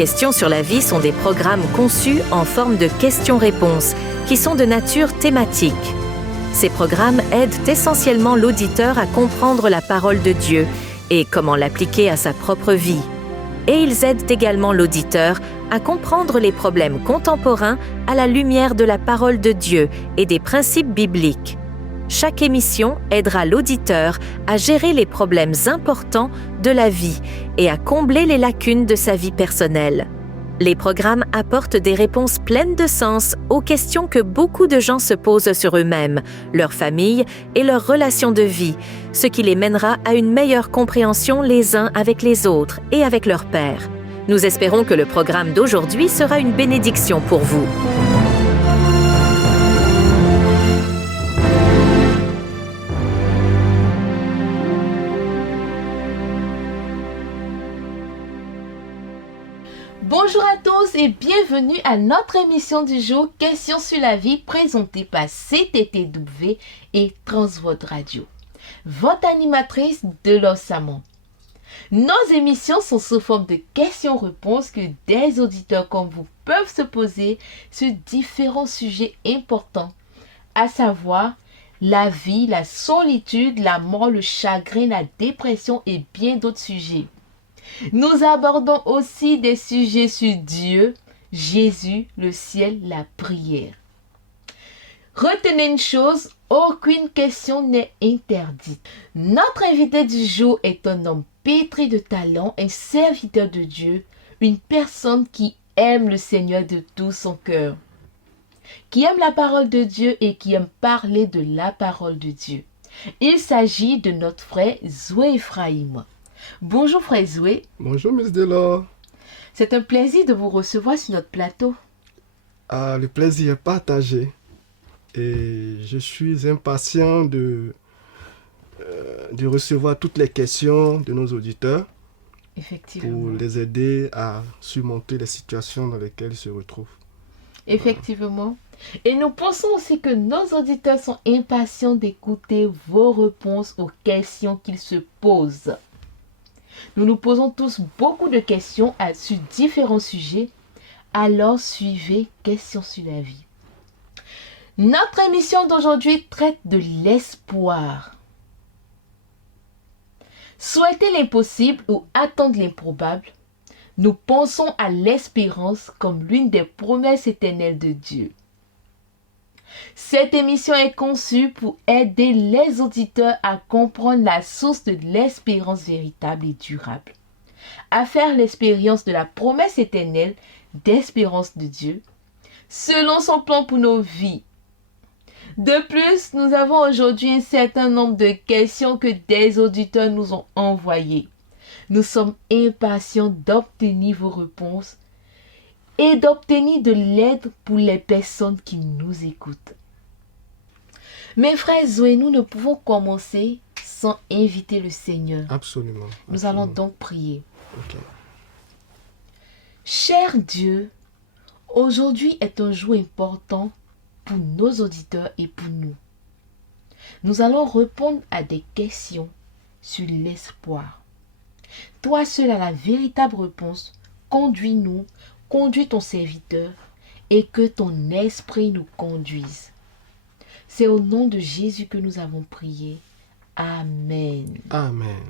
Questions sur la vie sont des programmes conçus en forme de questions-réponses qui sont de nature thématique. Ces programmes aident essentiellement l'auditeur à comprendre la parole de Dieu et comment l'appliquer à sa propre vie. Et ils aident également l'auditeur à comprendre les problèmes contemporains à la lumière de la parole de Dieu et des principes bibliques. Chaque émission aidera l'auditeur à gérer les problèmes importants de la vie et à combler les lacunes de sa vie personnelle. Les programmes apportent des réponses pleines de sens aux questions que beaucoup de gens se posent sur eux-mêmes, leur famille et leurs relations de vie, ce qui les mènera à une meilleure compréhension les uns avec les autres et avec leur Père. Nous espérons que le programme d'aujourd'hui sera une bénédiction pour vous. Bonjour à tous et bienvenue à notre émission du jour Questions sur la vie présentée par CTTW et Transworld Radio, votre animatrice de l'Ossamon. Nos émissions sont sous forme de questions-réponses que des auditeurs comme vous peuvent se poser sur différents sujets importants, à savoir la vie, la solitude, la mort, le chagrin, la dépression et bien d'autres sujets. Nous abordons aussi des sujets sur Dieu, Jésus, le ciel, la prière. Retenez une chose, aucune question n'est interdite. Notre invité du jour est un homme pétri de talent, un serviteur de Dieu, une personne qui aime le Seigneur de tout son cœur, qui aime la parole de Dieu et qui aime parler de la parole de Dieu. Il s'agit de notre frère Zoé Ephraim. Bonjour frère Zoé. Bonjour Miss Delors. C'est un plaisir de vous recevoir sur notre plateau. Le plaisir est partagé et je suis impatient de recevoir toutes les questions de nos auditeurs. Effectivement. Pour les aider à surmonter les situations dans lesquelles ils se retrouvent. Effectivement. Et nous pensons aussi que nos auditeurs sont impatients d'écouter vos réponses aux questions qu'ils se posent. Nous nous posons tous beaucoup de questions sur différents sujets, alors suivez Questions sur la vie. Notre émission d'aujourd'hui traite de l'espoir. Souhaiter l'impossible ou attendre l'improbable, nous pensons à l'espérance comme l'une des promesses éternelles de Dieu. Cette émission est conçue pour aider les auditeurs à comprendre la source de l'espérance véritable et durable, à faire l'expérience de la promesse éternelle d'espérance de Dieu, selon son plan pour nos vies. De plus, nous avons aujourd'hui un certain nombre de questions que des auditeurs nous ont envoyées. Nous sommes impatients d'obtenir vos réponses et d'obtenir de l'aide pour les personnes qui nous écoutent. Mes frères Zoé, nous ne pouvons commencer sans inviter le Seigneur. Absolument. Nous allons donc prier. Ok. Cher Dieu, aujourd'hui est un jour important pour nos auditeurs et pour nous. Nous allons répondre à des questions sur l'espoir. Toi seul as la véritable réponse. Conduis-nous, conduis ton serviteur et que ton esprit nous conduise. C'est au nom de Jésus que nous avons prié. Amen. Amen.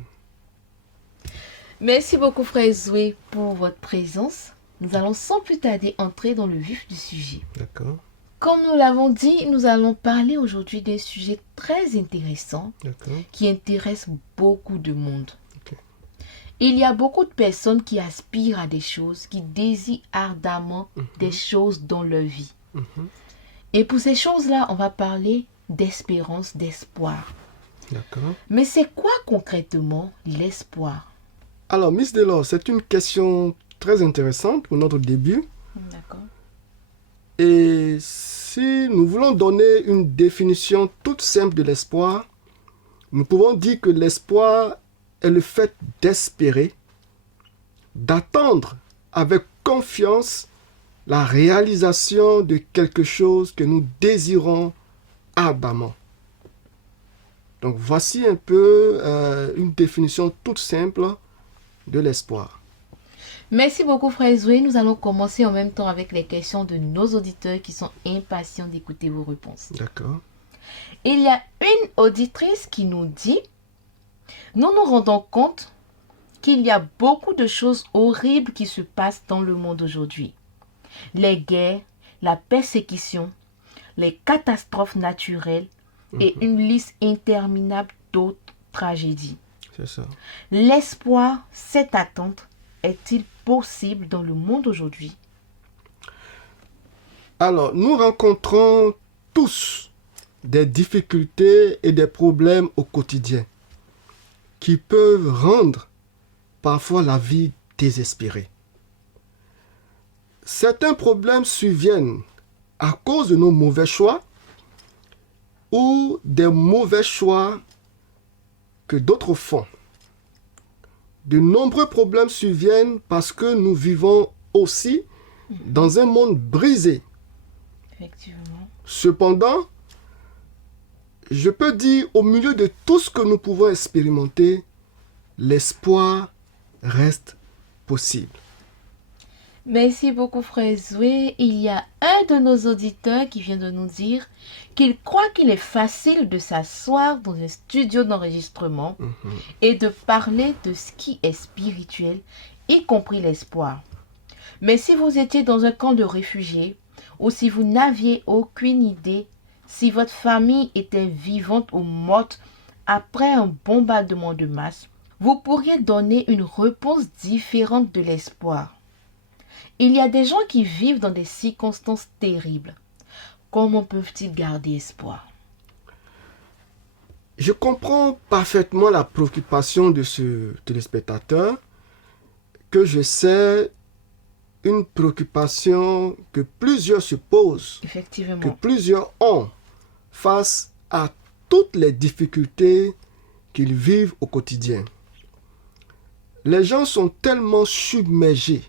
Merci beaucoup frère Zoé pour votre présence. Nous allons sans plus tarder entrer dans le vif du sujet. D'accord. Comme nous l'avons dit, nous allons parler aujourd'hui d'un sujet très intéressant qui intéresse beaucoup de monde. Okay. Il y a beaucoup de personnes qui aspirent à des choses, qui désirent ardemment des choses dans leur vie. Et pour ces choses-là, on va parler d'espérance, d'espoir. D'accord. Mais c'est quoi concrètement l'espoir? Alors, Miss Delors, c'est une question très intéressante pour notre début. D'accord. Et si nous voulons donner une définition toute simple de l'espoir, nous pouvons dire que l'espoir est le fait d'espérer, d'attendre avec confiance la réalisation de quelque chose que nous désirons ardemment. Donc voici un peu une définition toute simple de l'espoir. Merci beaucoup, frère Zoé. Nous allons commencer en même temps avec les questions de nos auditeurs qui sont impatients d'écouter vos réponses. D'accord. Il y a une auditrice qui nous dit: nous nous rendons compte qu'il y a beaucoup de choses horribles qui se passent dans le monde aujourd'hui. Les guerres, la persécution, les catastrophes naturelles et une liste interminable d'autres tragédies. C'est ça. L'espoir, cette attente, est-il possible dans le monde aujourd'hui? Alors, nous rencontrons tous des difficultés et des problèmes au quotidien qui peuvent rendre parfois la vie désespérée. Certains problèmes surviennent à cause de nos mauvais choix ou des mauvais choix que d'autres font. De nombreux problèmes surviennent parce que nous vivons aussi dans un monde brisé. Effectivement. Cependant, je peux dire, au milieu de tout ce que nous pouvons expérimenter, l'espoir reste possible. Merci beaucoup, frère Zoé. Il y a un de nos auditeurs qui vient de nous dire qu'il croit qu'il est facile de s'asseoir dans un studio d'enregistrement et de parler de ce qui est spirituel, y compris l'espoir. Mais si vous étiez dans un camp de réfugiés ou si vous n'aviez aucune idée si votre famille était vivante ou morte après un bombardement de masse, vous pourriez donner une réponse différente de l'espoir. Il y a des gens qui vivent dans des circonstances terribles. Comment peuvent-ils garder espoir? Je comprends parfaitement la préoccupation de ce téléspectateur, que je sais une préoccupation que plusieurs se posent, Effectivement. que plusieurs ont face à toutes les difficultés qu'ils vivent au quotidien. Les gens sont tellement submergés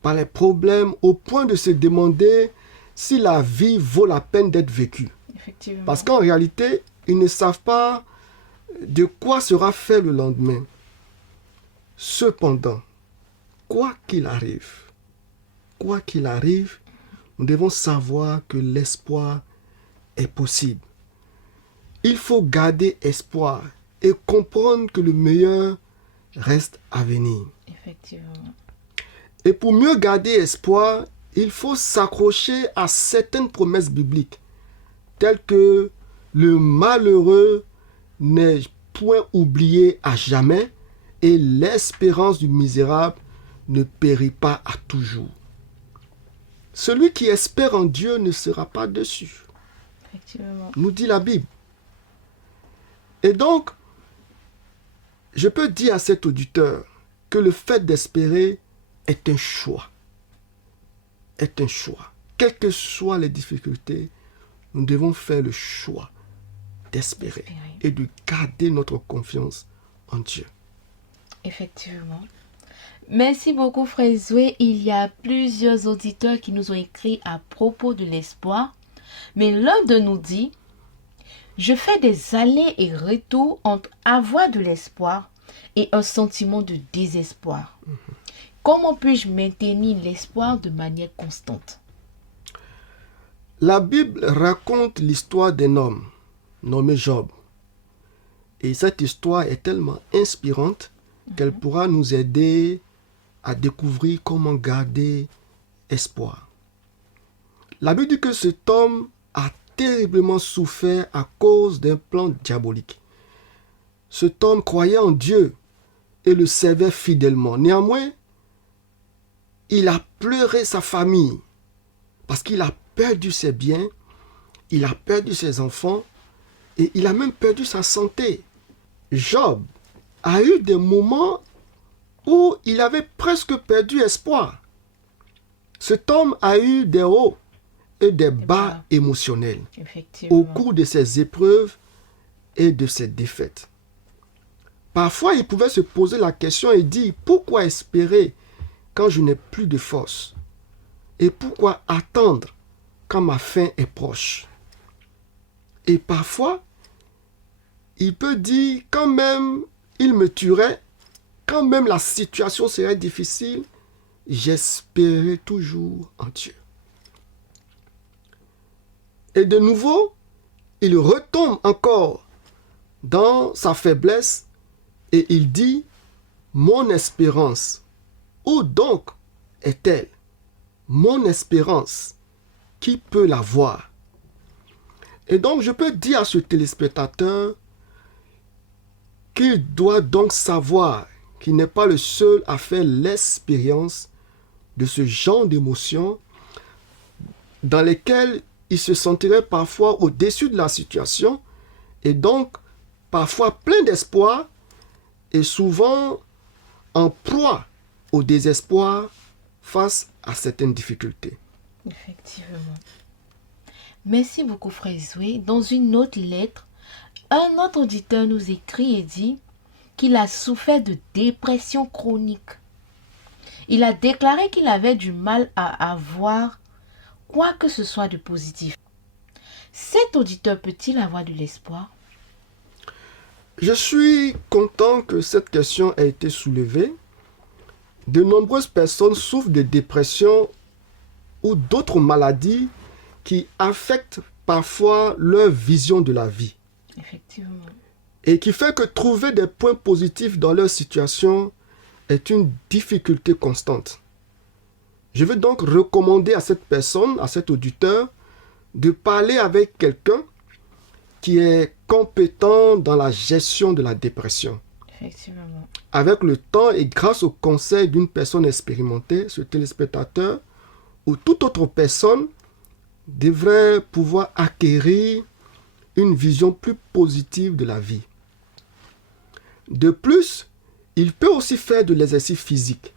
par les problèmes au point de se demander si la vie vaut la peine d'être vécue. Effectivement. Parce qu'en réalité, ils ne savent pas de quoi sera fait le lendemain. Cependant, quoi qu'il arrive, nous devons savoir que l'espoir est possible. Il faut garder espoir et comprendre que le meilleur reste à venir. Effectivement. Et pour mieux garder espoir, il faut s'accrocher à certaines promesses bibliques, telles que le malheureux n'est point oublié à jamais et l'espérance du misérable ne périt pas à toujours. Celui qui espère en Dieu ne sera pas déçu, Effectivement. nous dit la Bible. Et donc, je peux dire à cet auditeur que le fait d'espérer est un choix. Est un choix. Quelles que soient les difficultés, nous devons faire le choix d'espérer et de garder notre confiance en Dieu. Effectivement. Merci beaucoup, frère Zoé. Il y a plusieurs auditeurs qui nous ont écrit à propos de l'espoir. Mais l'un de nous dit: je fais des allers et retours entre avoir de l'espoir et un sentiment de désespoir. Comment puis-je maintenir l'espoir de manière constante? La Bible raconte l'histoire d'un homme nommé Job. Et cette histoire est tellement inspirante qu'elle pourra nous aider à découvrir comment garder espoir. La Bible dit que cet homme a terriblement souffert à cause d'un plan diabolique. Cet homme croyait en Dieu et le servait fidèlement. Néanmoins, il a pleuré sa famille parce qu'il a perdu ses biens, il a perdu ses enfants et il a même perdu sa santé. Job a eu des moments où il avait presque perdu espoir. Cet homme a eu des hauts et des bas émotionnels au cours de ses épreuves et de ses défaites. Parfois, il pouvait se poser la question et dire: pourquoi espérer quand je n'ai plus de force? Et pourquoi attendre quand ma fin est proche? Et parfois, il peut dire: quand même il me tuerait, quand même la situation serait difficile, j'espérais toujours en Dieu. Et de nouveau, il retombe encore dans sa faiblesse et il dit, mon espérance, où donc est-elle? Mon espérance, qui peut la voir? Et donc, je peux dire à ce téléspectateur qu'il doit donc savoir qu'il n'est pas le seul à faire l'expérience de ce genre d'émotions dans lesquelles il se sentirait parfois au-dessus de la situation et donc parfois plein d'espoir et souvent en proie au désespoir face à certaines difficultés. Effectivement. Merci beaucoup, Frère Zoé. Dans une autre lettre, un autre auditeur nous écrit et dit qu'il a souffert de dépression chronique. Il a déclaré qu'il avait du mal à avoir quoi que ce soit de positif. Cet auditeur peut-il avoir de l'espoir? Je suis content que cette question ait été soulevée. De nombreuses personnes souffrent de dépression ou d'autres maladies qui affectent parfois leur vision de la vie. Effectivement. Et qui fait que trouver des points positifs dans leur situation est une difficulté constante. Je veux donc recommander à cette personne, à cet auditeur, de parler avec quelqu'un qui est compétent dans la gestion de la dépression. Effectivement. Avec le temps et grâce au conseil d'une personne expérimentée, ce téléspectateur ou toute autre personne devrait pouvoir acquérir une vision plus positive de la vie. De plus, il peut aussi faire de l'exercice physique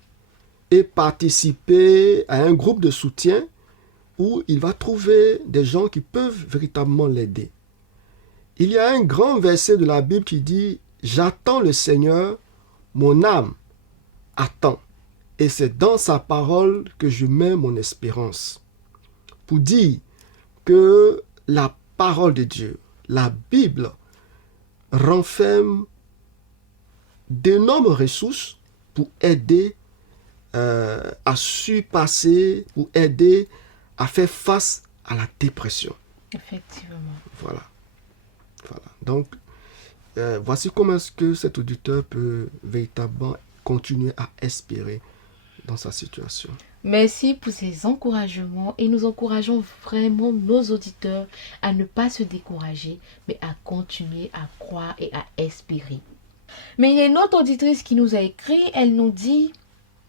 et participer à un groupe de soutien où il va trouver des gens qui peuvent véritablement l'aider. Il y a un grand verset de la Bible qui dit « J'attends le Seigneur, mon âme attend, et c'est dans sa parole que je mets mon espérance. » Pour dire que la parole de Dieu, la Bible, renferme d'énormes ressources pour aider à surpasser, pour aider à faire face à la dépression. Effectivement. Voilà. Donc, voici comment est-ce que cet auditeur peut véritablement continuer à espérer dans sa situation. Merci pour ces encouragements et nous encourageons vraiment nos auditeurs à ne pas se décourager, mais à continuer à croire et à espérer. Mais il y a une autre auditrice qui nous a écrit, elle nous dit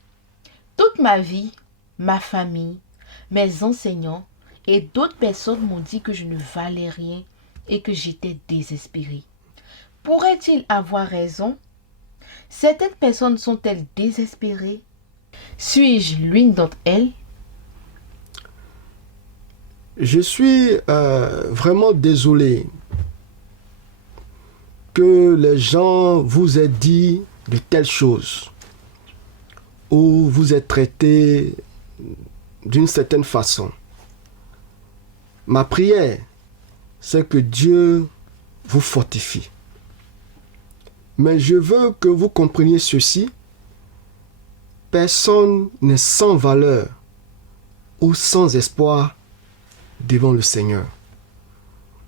« Toute ma vie, ma famille, mes enseignants et d'autres personnes m'ont dit que je ne valais rien et que j'étais désespérée. Pourrait-il avoir raison? Certaines personnes sont-elles désespérées? Suis-je l'une d'entre elles? » Je suis vraiment désolé que les gens vous aient dit de telles choses ou vous êtes traité d'une certaine façon. Ma prière, c'est que Dieu vous fortifie. Mais je veux que vous compreniez ceci. Personne n'est sans valeur ou sans espoir devant le Seigneur.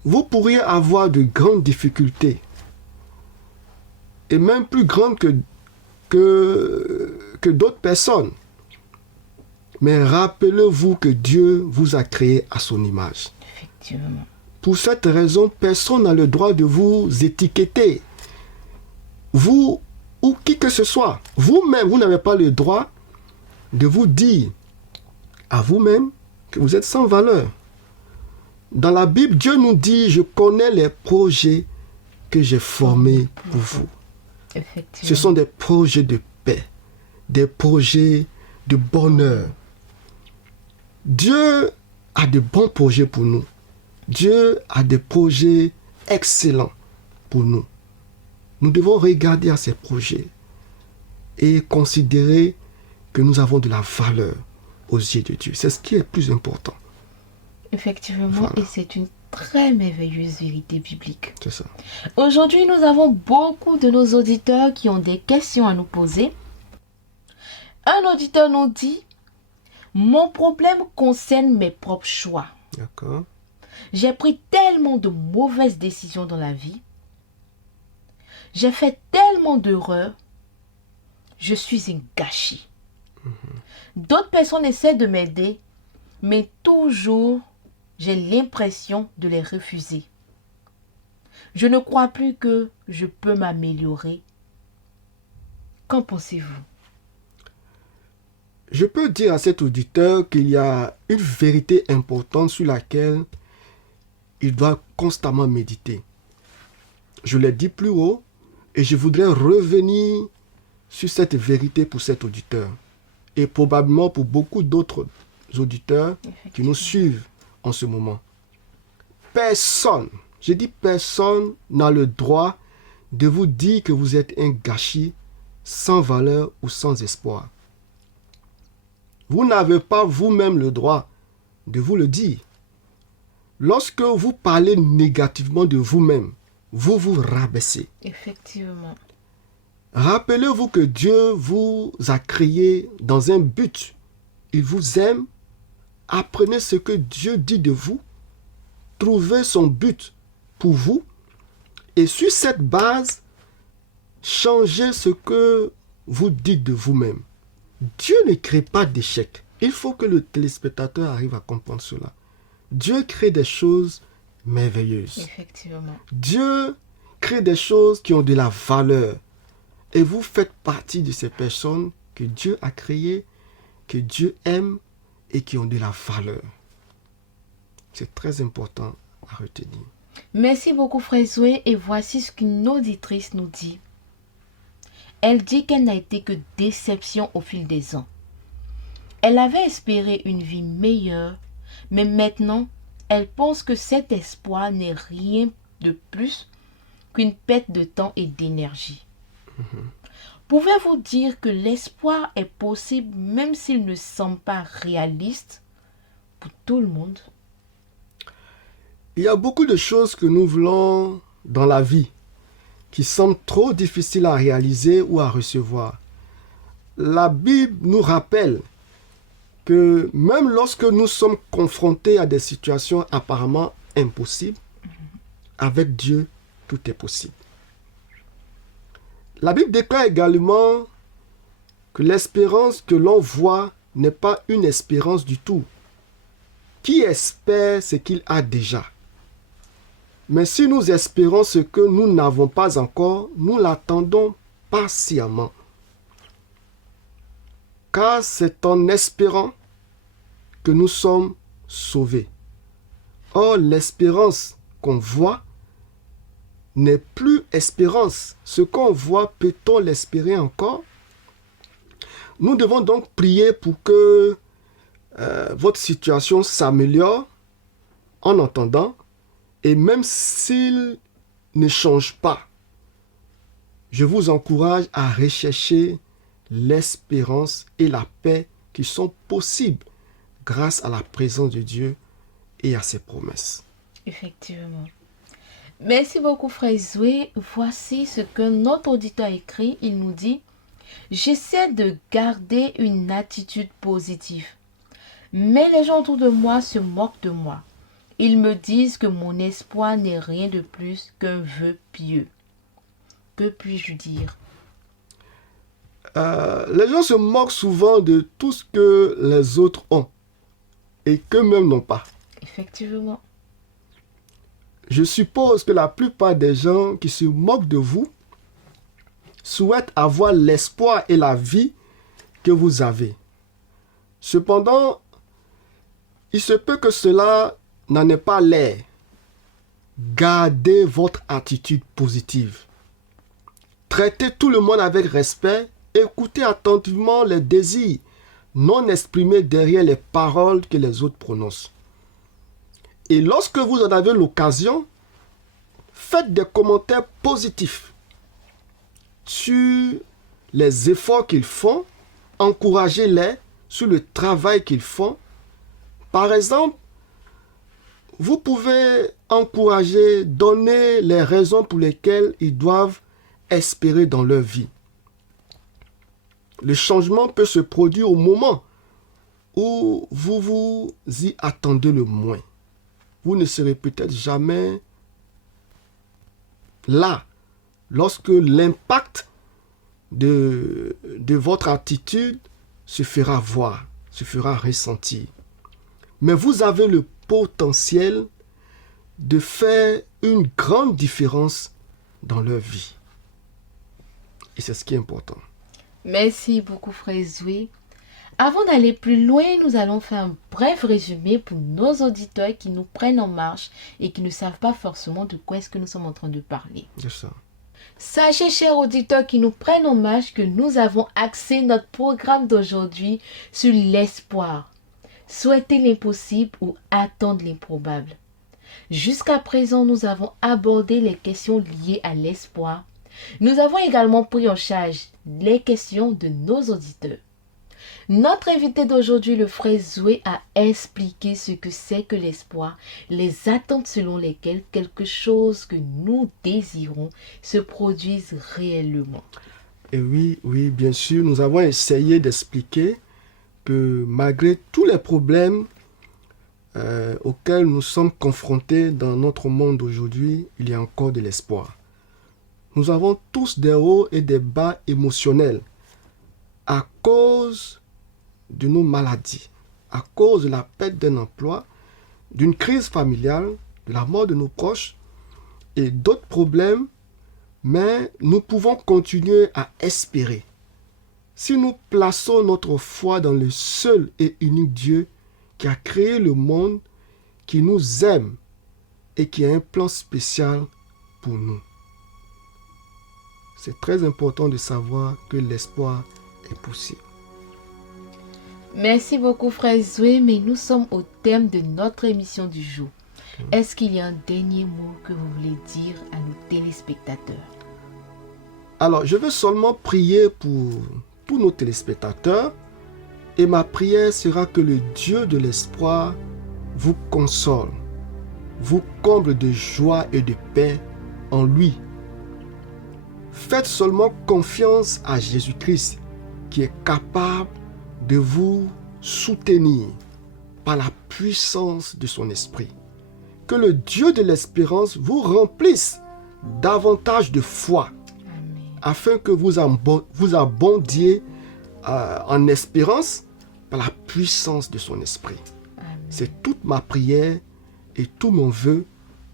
Vous pourriez avoir de grandes difficultés, et même plus grandes que d'autres personnes. Mais rappelez-vous que Dieu vous a créé à son image. Effectivement. Pour cette raison, personne n'a le droit de vous étiqueter. Vous ou qui que ce soit, vous-même, vous n'avez pas le droit de vous dire à vous-même que vous êtes sans valeur. Dans la Bible, Dieu nous dit, je connais les projets que j'ai formés pour vous. Ce sont des projets de paix, des projets de bonheur. Dieu a de bons projets pour nous. Dieu a des projets excellents pour nous. Nous devons regarder à ces projets et considérer que nous avons de la valeur aux yeux de Dieu. C'est ce qui est le plus important. Effectivement, Voilà. et c'est une très merveilleuse vérité biblique. C'est ça. Aujourd'hui, nous avons beaucoup de nos auditeurs qui ont des questions à nous poser. Un auditeur nous dit, mon problème concerne mes propres choix. D'accord. J'ai pris tellement de mauvaises décisions dans la vie. J'ai fait tellement d'erreurs. Je suis un gâchis. D'autres personnes essaient de m'aider, mais toujours j'ai l'impression de les refuser. Je ne crois plus que je peux m'améliorer. Qu'en pensez-vous? Je peux dire à cet auditeur qu'il y a une vérité importante sur laquelle il doit constamment méditer. Je l'ai dit plus haut et je voudrais revenir sur cette vérité pour cet auditeur et probablement pour beaucoup d'autres auditeurs qui nous suivent en ce moment. Personne, je dis personne, n'a le droit de vous dire que vous êtes un gâchis sans valeur ou sans espoir. Vous n'avez pas vous-même le droit de vous le dire. Lorsque vous parlez négativement de vous-même, vous vous rabaissez. Effectivement. Rappelez-vous que Dieu vous a créé dans un but. Il vous aime. Apprenez ce que Dieu dit de vous. Trouvez son but pour vous. Et sur cette base, changez ce que vous dites de vous-même. Dieu ne crée pas d'échecs. Il faut que le téléspectateur arrive à comprendre cela. Dieu crée des choses merveilleuses. Effectivement. Dieu crée des choses qui ont de la valeur. Et vous faites partie de ces personnes que Dieu a créées, que Dieu aime et qui ont de la valeur. C'est très important à retenir. Merci beaucoup, Frère Zoé. Et voici ce qu'une auditrice nous dit. Elle dit qu'elle n'a été que déception au fil des ans. Elle avait espéré une vie meilleure, mais maintenant, elle pense que cet espoir n'est rien de plus qu'une perte de temps et d'énergie. Pouvez-vous dire que l'espoir est possible même s'il ne semble pas réaliste pour tout le monde? Il y a beaucoup de choses que nous voulons dans la vie qui semblent trop difficiles à réaliser ou à recevoir. La Bible nous rappelle que même lorsque nous sommes confrontés à des situations apparemment impossibles, avec Dieu, tout est possible. La Bible déclare également que l'espérance que l'on voit n'est pas une espérance du tout. Qui espère ce qu'il a déjà? Mais si nous espérons ce que nous n'avons pas encore, nous l'attendons patiemment. Car c'est en espérant que nous sommes sauvés. Or, l'espérance qu'on voit n'est plus espérance. Ce qu'on voit, peut-on l'espérer encore? Nous devons donc prier pour que votre situation s'améliore en entendant. Et même s'il ne change pas, je vous encourage à rechercher l'espérance et la paix qui sont possibles grâce à la présence de Dieu et à ses promesses. Effectivement. Merci beaucoup, Frère Zoé. Voici ce que notre auditeur écrit. Il nous dit « J'essaie de garder une attitude positive, mais les gens autour de moi se moquent de moi. Ils me disent que mon espoir n'est rien de plus qu'un vœu pieux. Que puis-je dire ?» Les gens se moquent souvent de tout ce que les autres ont et qu'eux-mêmes n'ont pas. Effectivement. Je suppose que la plupart des gens qui se moquent de vous souhaitent avoir l'espoir et la vie que vous avez. Cependant, il se peut que cela n'en ait pas l'air. Gardez votre attitude positive. Traitez tout le monde avec respect. Écoutez attentivement les désirs non exprimés derrière les paroles que les autres prononcent. Et lorsque vous en avez l'occasion, faites des commentaires positifs sur les efforts qu'ils font, encouragez-les sur le travail qu'ils font. Par exemple, vous pouvez encourager, donner les raisons pour lesquelles ils doivent espérer dans leur vie. Le changement peut se produire au moment où vous vous y attendez le moins. Vous ne serez peut-être jamais là lorsque l'impact de votre attitude se fera voir, se fera ressentir. Mais vous avez le potentiel de faire une grande différence dans leur vie. Et c'est ce qui est important. Merci beaucoup, Frère Zoé. Avant d'aller plus loin, nous allons faire un bref résumé pour nos auditeurs qui nous prennent en marche et qui ne savent pas forcément de quoi est-ce que nous sommes en train de parler. C'est ça. Sachez, chers auditeurs qui nous prennent en marche, que nous avons axé notre programme d'aujourd'hui sur l'espoir. Souhaiter l'impossible ou attendre l'improbable. Jusqu'à présent, nous avons abordé les questions liées à l'espoir. Nous avons également pris en charge les questions de nos auditeurs. Notre invité d'aujourd'hui, le frère Zoé, a expliqué ce que c'est que l'espoir, les attentes selon lesquelles quelque chose que nous désirons se produise réellement. Et oui, bien sûr, nous avons essayé d'expliquer que malgré tous les problèmes auxquels nous sommes confrontés dans notre monde aujourd'hui, il y a encore de l'espoir. Nous avons tous des hauts et des bas émotionnels à cause de nos maladies, à cause de la perte d'un emploi, d'une crise familiale, de la mort de nos proches et d'autres problèmes, mais nous pouvons continuer à espérer. Si nous plaçons notre foi dans le seul et unique Dieu qui a créé le monde, qui nous aime et qui a un plan spécial pour nous. C'est très important de savoir que l'espoir est possible. Merci beaucoup, frère Zoé, mais nous sommes au thème de notre émission du jour. Est-ce qu'il y a un dernier mot que vous voulez dire à nos téléspectateurs? Alors, je veux seulement prier pour tous nos téléspectateurs et ma prière sera que le Dieu de l'espoir vous console, vous comble de joie et de paix en lui. Faites seulement confiance à Jésus-Christ qui est capable de vous soutenir par la puissance de son esprit. Que le Dieu de l'espérance vous remplisse davantage de foi. Amen. Afin que vous abondiez en espérance par la puissance de son esprit. Amen. C'est toute ma prière et tout mon vœu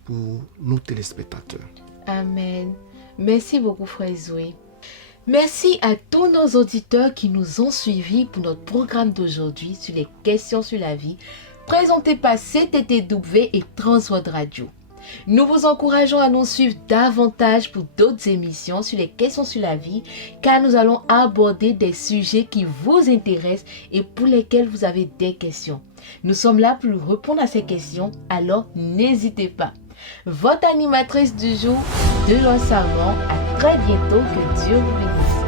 pour nos téléspectateurs. Amen. Merci beaucoup, frère Zoé. Merci à tous nos auditeurs qui nous ont suivis pour notre programme d'aujourd'hui sur les questions sur la vie, présenté par CTTW et Transworld Radio. Nous vous encourageons à nous suivre davantage pour d'autres émissions sur les questions sur la vie, car nous allons aborder des sujets qui vous intéressent et pour lesquels vous avez des questions. Nous sommes là pour répondre à ces questions, alors n'hésitez pas. Votre animatrice du jour, Delon Salmon, à très bientôt, que Dieu vous bénisse.